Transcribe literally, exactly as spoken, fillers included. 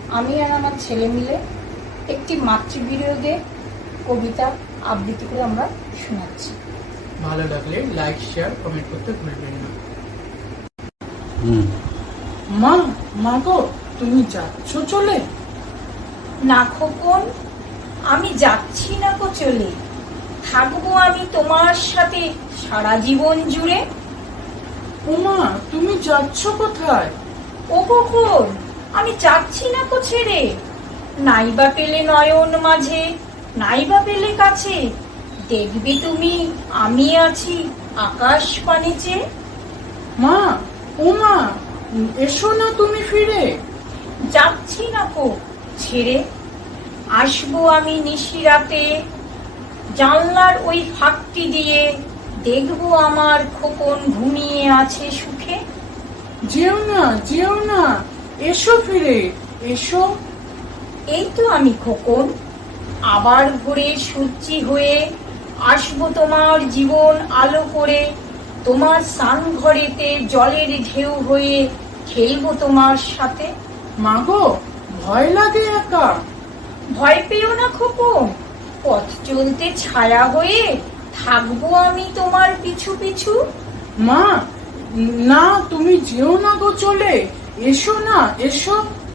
আমি আর আমার ছেলে মিলে একটি মাতৃবিয়োগে কবিতা আবৃত্তি করে আমরা শোনাচ্ছি। ভালো লাগলে লাইক শেয়ার কমেন্ট করতে ভুলবেন না। মা মা গো, তুমি যাচ্ছ চলে? না খোকন, আমি যাচ্ছি না গো চলে, থাকবো আমি তোমার সাথে সারা জীবন জুড়ে। ওমা, তুমি যাচ্ছ কোথায়? ও খোকন, আমি যাচ্ছি না গো ছেড়ে, নাইবা পেলে নয়ন মাঝে, নাইবা পেলে কাছে, দেখবে তুমি আমি আছি আকাশ পানে চেয়ে। মা, ওমা, এসো না তুমি ফিরে। যাচ্ছি না গো ছেড়ে, আসবো আমি নিশি রাতে, জানলার ওই ফাঁকটি দিয়ে দেখবো আমার খোকন ঘুমিয়ে আছে সুখে। যেও না যেও না, এসো ফিরে এসো। এই তো আমি খোকন, আবার ভোরে সূর্যি হয়ে আসবো তোমার জীবন আলো করে, তোমার স্নান ঘরেতে জলের ঢেউ হয়ে খেলবো তোমার সাথে। মা গো, ভয় লাগে একা। ভয় পেও না খোকন, পথ চলতে ছায়া হয়ে থাকবো আমি তোমার পিছু পিছু। মা, না তুমি যেও না গো চলে, এসো না এসো।